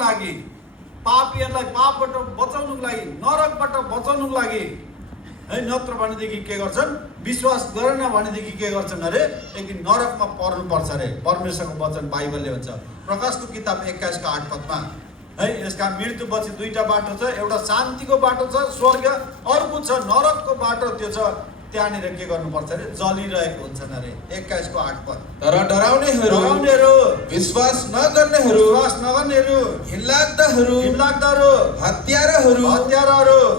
लागि, पापीहरूलाई पापबाट बचाउनुको लागि, नरकबाट बचाउनुको लागि है, नत्र भनेदेखि के गर्छन्, विश्वास गरेन भनेदेखि के गर्छन् अरे, एक दिन नरकमा पर्नुपर्छ अरे। परमेश्वरको वचन बाइबलले भन्छ प्रकाशको किताब 21 को 8 पदमा है। यसका मृत्युपछि दुईटा बाटो छ, एउटा शान्तिको बाटो छ स्वर्ग, अर्को छ नरकको बाटो, त्यो छ त्यहाँनिर के गर्नुपर्छ अरे, जलिरहेको हुन्छन् अरे। 21 को 8 पद। तर डराउनेहरू, विश्वास नगर्नेहरू, घिनलाग्दाहरू, हत्याराहरू,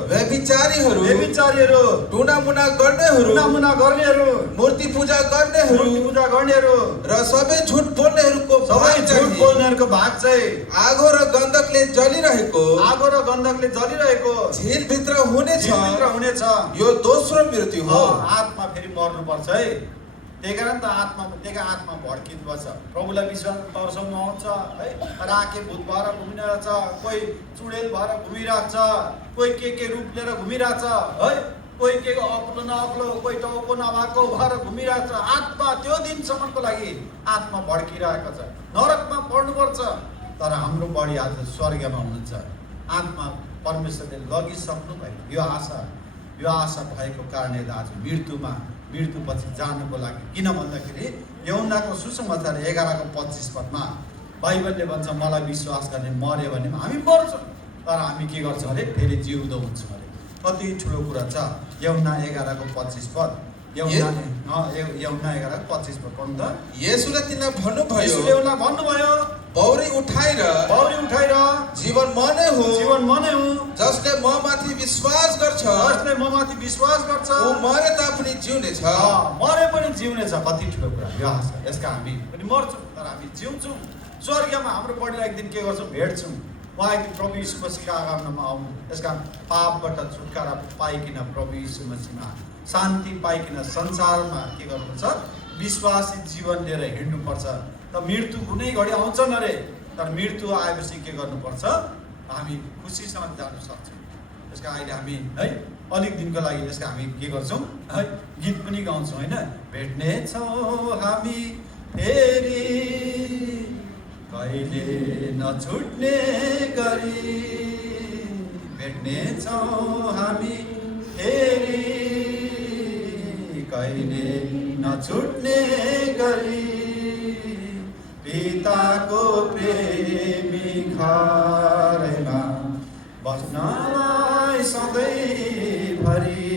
व्यभिचारीहरू, टुनामुना गर्नेहरू, मूर्ति पूजा गर्नेहरू र सबै झुट बोल्नेहरूको भाग चाहिँ आगो र गन्धकले जलिरहेको झिलभित्र हुनेछ। यो दोस्रो मृत्यु हो। आत्मा फेरि मर्नुपर्छ है। त्यही कारण त आत्मा भड्कित बस्छ। प्रभुलाई विश्वास तर्साउनु आउँछ है, राखे भूत भएर घुमिरहेको छ, कोही चुडेल भएर घुमिरहेको छ, कोही के रूप लिएर घुमिरहेको छ है, कोही के अग्लो नअग्लो, कोही टाउको नभएको भएर घुमिरहेको छ। आत्मा त्यो दिनसम्मको लागि आत्मा भड्किरहेको छ, नरकमा पर्नुपर्छ। तर हाम्रो बढी आज स्वर्गमा हुनुहुन्छ। आत्मा परमेश्वरले लगिसक्नु भयो। यो आशा भएको कारणले आज मृत्युपछि जानको लागि, किन भन्दाखेरि यूहन्नाको सुसमाचार 11 को 25 पदमा बाइबलले भन्छ मलाई विश्वास गर्ने मर्यो भने हामी मर्छौँ, तर हामी के गर्छौँ अरे, फेरि जिउँदो हुन्छौँ अरे। कति ठुलो कुरा छ। यूहन्ना 11 को 25 पद। यूहन्ना 11 को 25 पद पढ्नु त। येशूले तिनलाई भन्नुभयो, पौडी उठाएर जीवन म नै हुँ, जसले म माथि विश्वास गर्छ ऊ मरे तापनि जिउनेछ। मरे पनि जिउनेछ। कति ठुलो कुरा यो आशा। यसका हामी पनि मर्छौँ तर हामी जिउँछौँ। स्वर्गमा हाम्रो बढीलाई एक दिन के गर्छौँ, भेट्छौँ। उहाँ एक दिन प्रभु यीशु मसीहका आगमनमा आउनु, यसका पापबाट छुटकारा पाइकन प्रभु यीशु मसीहमा शान्ति पाइकन संसारमा के गर्नुपर्छ, विश्वासी जीवन लिएर हिँड्नुपर्छ। त मृत्यु कुनै घडी आउँछन् अरे, तर मृत्यु आएपछि के गर्नुपर्छ, हामी खुसीसँग जान सक्छौँ। यसका अहिले हामी है अलिक दिनको लागि यसका हामी के गर्छौँ है, गीत पनि गाउँछौँ होइन। भेट्नेछौँ हामी फेरि कहिले नछुट्ने गरी, भेट्नेछौँ हामी फेरि कहिले नछुट्ने गरी, पिताको प्रेमी घरमा बस्नलाई सधैँभरि,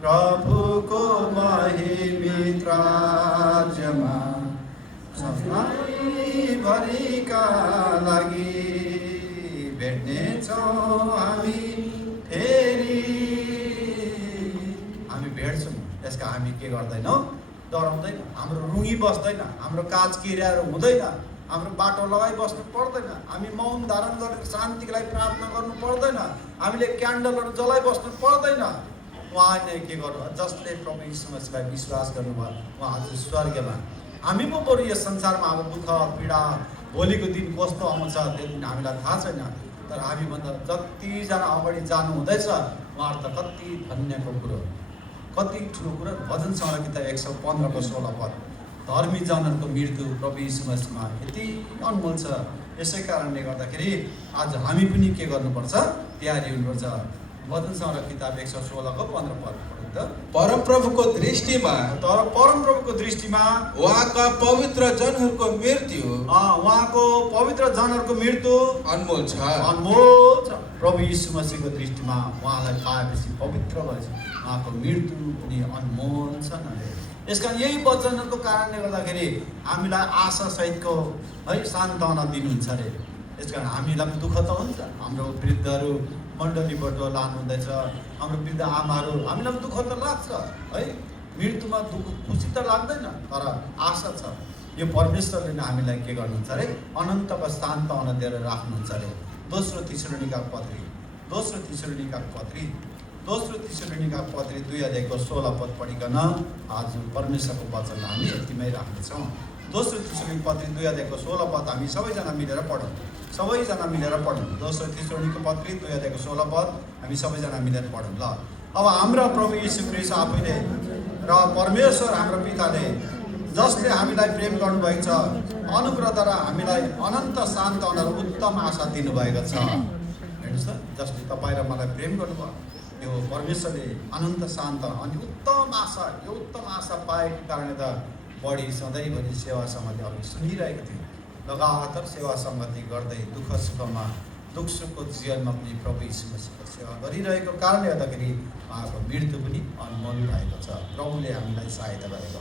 प्रभुको महिमित राज्यमा सधैँभरिका लागि भेट्नेछौँ हामी फेरि। हामी भेट्छौँ। यसका हामी के गर्दैनौँ, डराउँदैन, हाम्रो रुँगी बस्दैन, हाम्रो काज किराहरू हुँदैन, हाम्रो बाटो लगाइ बस्नु पर्दैन, हामी मौन धारण गरेर शान्तिको लागि प्रार्थना गर्नु पर्दैन, हामीले क्यान्डलहरू जलाइ बस्नु पर्दैन। उहाँ नै के गर्नु, जसले प्रभु यीशु मसीहलाई विश्वास गर्नुभयो उहाँ आज स्वर्गमा। हामी पो बरु यो संसारमा अब दुःख पीडा भोलिको दिन कस्तो आउँछ त्यो दिन हामीलाई थाहा छैन, तर हामीभन्दा जतिजना अगाडि जानु हुँदैछ उहाँहरू त कति धन्यको कुरो, कति ठुलो कुरा। भजन संग्रह किताब 115 को 16 पद। धर्मी जनहरूको मृत्यु प्रभु यीशु मसीहमा यति अनमोल छ। यसै कारणले गर्दाखेरि आज हामी पनि के गर्नुपर्छ, तयारी हुनुपर्छ। भजन संग्रह किताब 116 को 15 पद। परमप्रभुको दृष्टिमा उहाँका पवित्र जनहरूको मृत्यु अनमोल छ। प्रभु यीशु मसीहको दृष्टिमा उहाँलाई पाएपछि पवित्र भएछ, उहाँको मृत्यु पनि अनमोल छ। यसका यही वचनहरूको कारणले गर्दाखेरि हामीलाई आशा सहितको है सान्त्वना दिनुहुन्छ अरे। यस कारण हामीलाई पनि दुःख त हुन्छ, हाम्रो वृद्धहरू मण्डलीबाट लानु हुँदैछ, हाम्रो वृद्ध आमाहरू, हामीलाई पनि दुःख त लाग्छ है। मृत्युमा दुःख खुसी त लाग्दैन, तर आशा छ। यो परमेश्वरले नै हामीलाई के गर्नुहुन्छ अरे, अनन्तको सान्त्वना दिएर राख्नुहुन्छ अरे। दोस्रो थिस्सलुनिका पत्री 2 अध्यायको 16 पद पढिकन आज परमेश्वरको वचन हामी यतिमै राख्नेछौँ। दोस्रो थिस्सलुनिका पत्री 2 अध्यायको 16 पद हामी सबैजना मिलेर पढौँ। 2 अध्यायको 16 पद हामी सबैजना मिलेर पढौँ ल। अब हाम्रा प्रभु यीशु ख्रीष्ट आफैले र परमेश्वर हाम्रो पिताले जसले हामीलाई प्रेम गर्नुभएको छ, अनुग्रहद्वारा हामीलाई अनन्त सान्त्वना र उत्तम आशा दिनुभएको छ। हेर्नुहोस् त, जसले तपाईँ र मलाई प्रेम गर्नुभयो, यो परमेश्वरले अनन्त सान्त्वना अनि उत्तम आशा, यो उत्तम आशा पाएको कारणले त बढी सधैँभरि सेवा सङ्गति अघि सुनिरहेको थियो। लगातार सेवा सङ्गति गर्दै दुःख सुखको जीवनमा पनि प्रभु यीशु मसीहको सेवा गरिरहेको कारणले गर्दाखेरि उहाँको मृत्यु पनि अनमोल भएको छ। प्रभुले हामीलाई सहायता गरेको